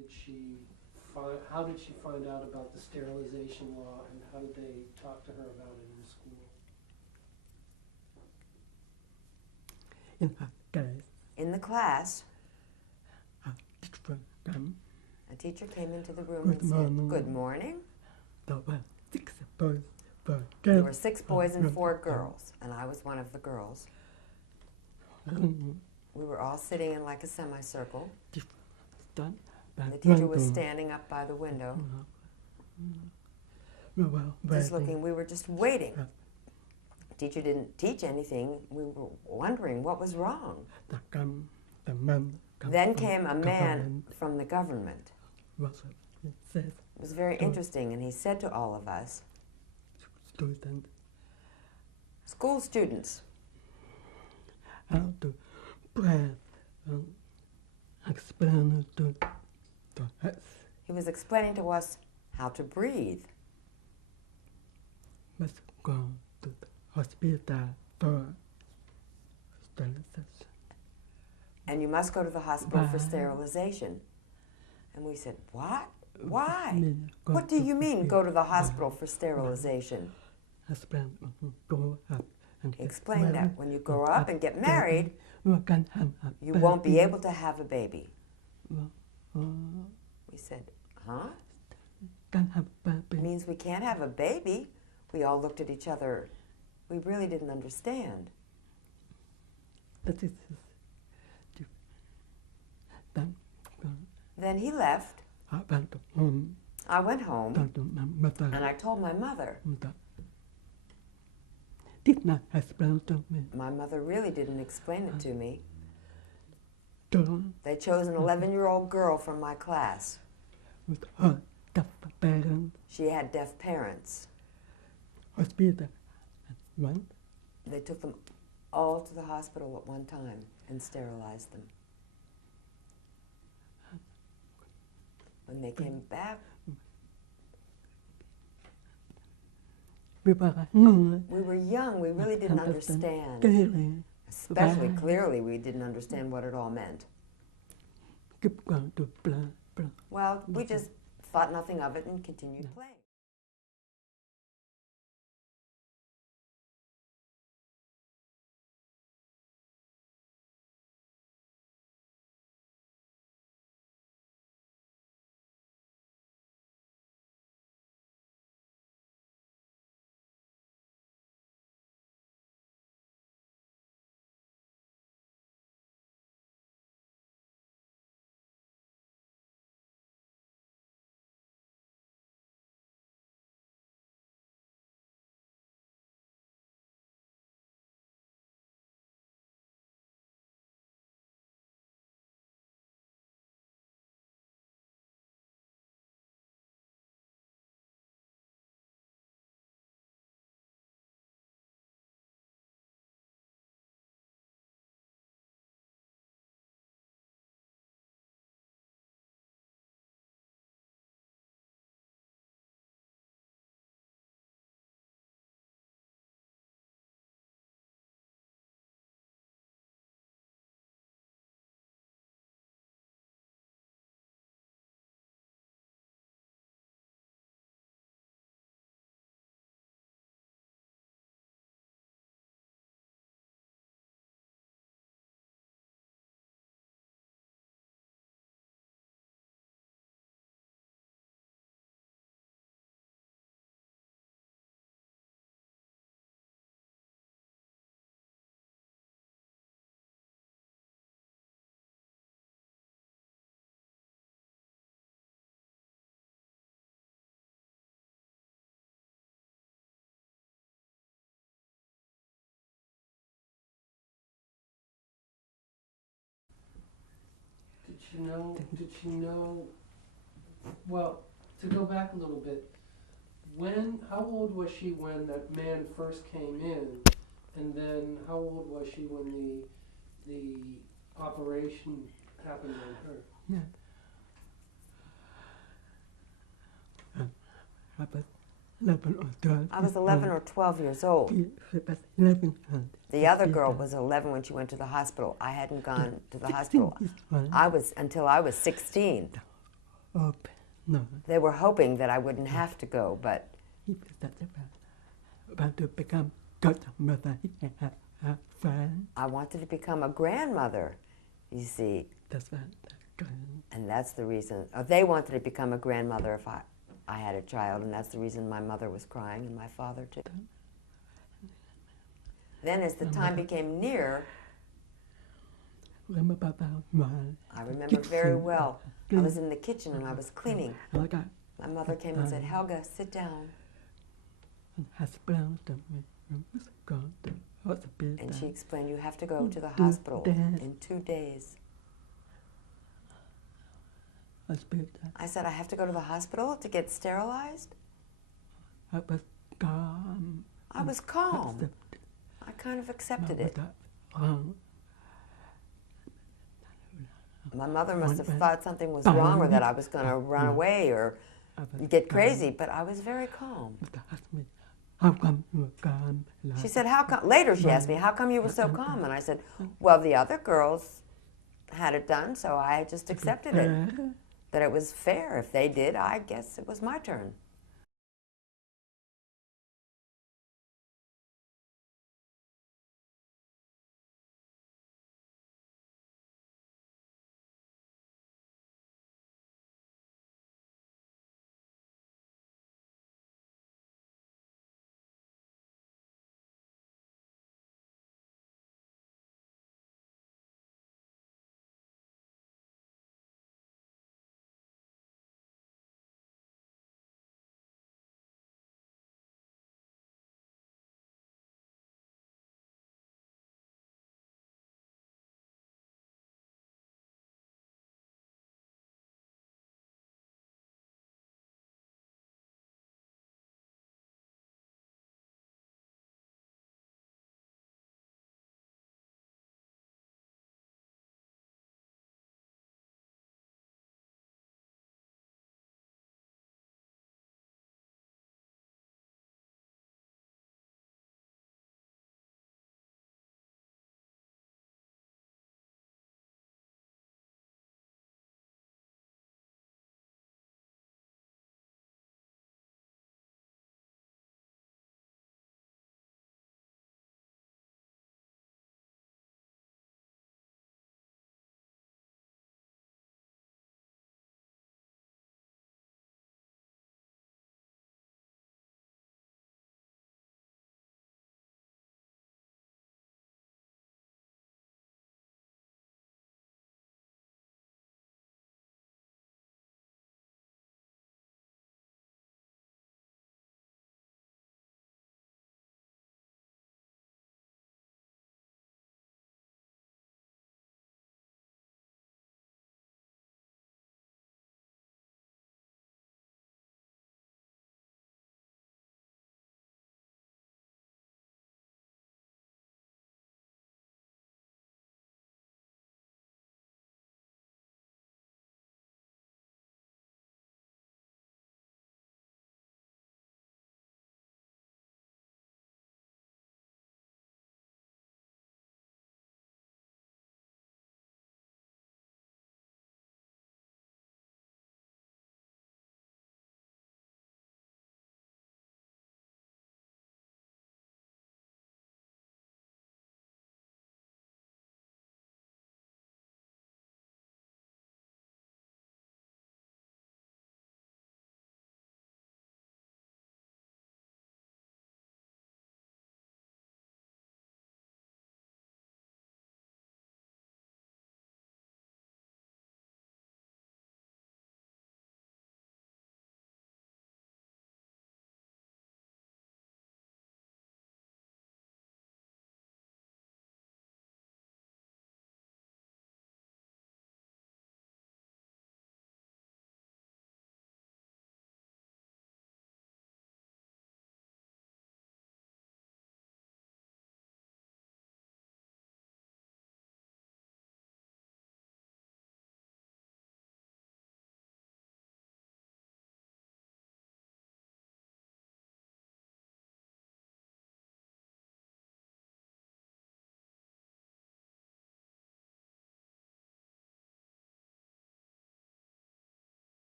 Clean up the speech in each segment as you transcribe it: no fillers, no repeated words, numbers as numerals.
did she how did she find out about the sterilization law, and how did they talk to her about it in school? In the class, a teacher came into the room and said, "Good morning." There were 6 boys and 4 girls, and I was one of the girls. We were all sitting in like a semicircle. The teacher was standing up by the window, just looking. We were just waiting. The teacher didn't teach anything. We were wondering what was wrong. Then came a man from the government. It was very interesting, and he said to all of us, "School students, he was explaining to us how to breathe. And you must go to the hospital for sterilization." And we said, "What? Why? What do you mean, go to the hospital for sterilization?" He explained that when you grow up and get married, you won't be able to have a baby. We said, "Huh? It means we can't have a baby?" We all looked at each other. We really didn't understand. Then he left. I went home, and I told my mother. My mother really didn't explain it to me. They chose an 11-year-old girl from my class. She had deaf parents. They took them all to the hospital at one time and sterilized them. When they came back, we were young, we really didn't understand. Especially clearly, we didn't understand what it all meant. Well, we just thought nothing of it and continued playing. Did she know, well, to go back a little bit, how old was she when that man first came in, and then how old was she when the operation happened on her? I was 11 or 12 years old. The other girl was 11 when she went to the hospital. I hadn't gone to the hospital until I was 16. No. They were hoping that I wouldn't have to go, but He said about to become godmother. Friend. I wanted to become a grandmother, you see. That's right. And that's the reason. They wanted to become a grandmother if I had a child, and that's the reason my mother was crying, and my father too. Then as the time became near, I remember very well, I was in the kitchen and I was cleaning. My mother came and said, Helga, sit down. And she explained, you have to go to the hospital in 2 days. I said, I have to go to the hospital to get sterilized? I was calm. I kind of accepted it. My mother must have thought something was wrong or that I was going to run away or get crazy, but I was very calm. She said, how come? Later she asked me, how come you were so calm? And I said, well, the other girls had it done, so I just accepted it. That it was fair. If they did, I guess it was my turn.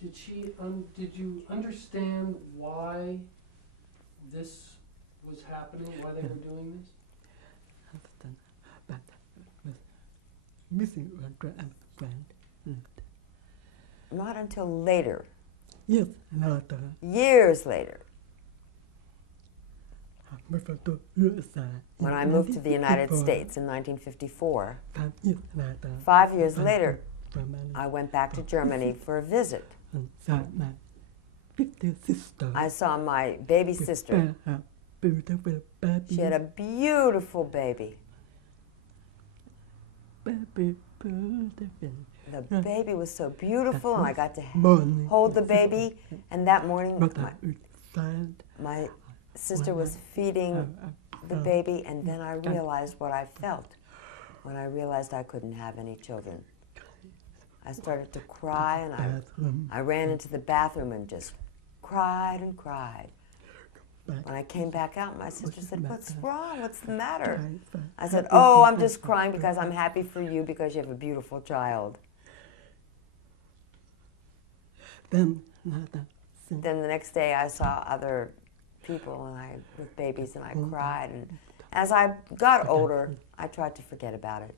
did you understand why this was happening, why they were doing this? understand, but was missing one friend. Not until later, Yes, later, years later, moved to USA. when I moved to the United States in 1954. 5 years later, 5 years later, Germany, I went back to Germany for a visit. and saw my 50 sister. I saw my baby sister. Her beautiful baby. She had a beautiful baby. baby, beautiful. The baby was so beautiful, and I got to Morning. hold the baby. And that morning, But I found my sister was feeding the baby, and then I realized what I felt when I realized I couldn't have any children. I started to cry, and bathroom. I ran into the bathroom and just cried and cried. When I came back out, my sister said, "What's wrong? What's the matter?" I said, "Oh, I'm just crying because I'm happy for you because you have a beautiful child." Then another thing. Then the next day I saw other people with babies, and I cried. And as I got older, I tried to forget about it.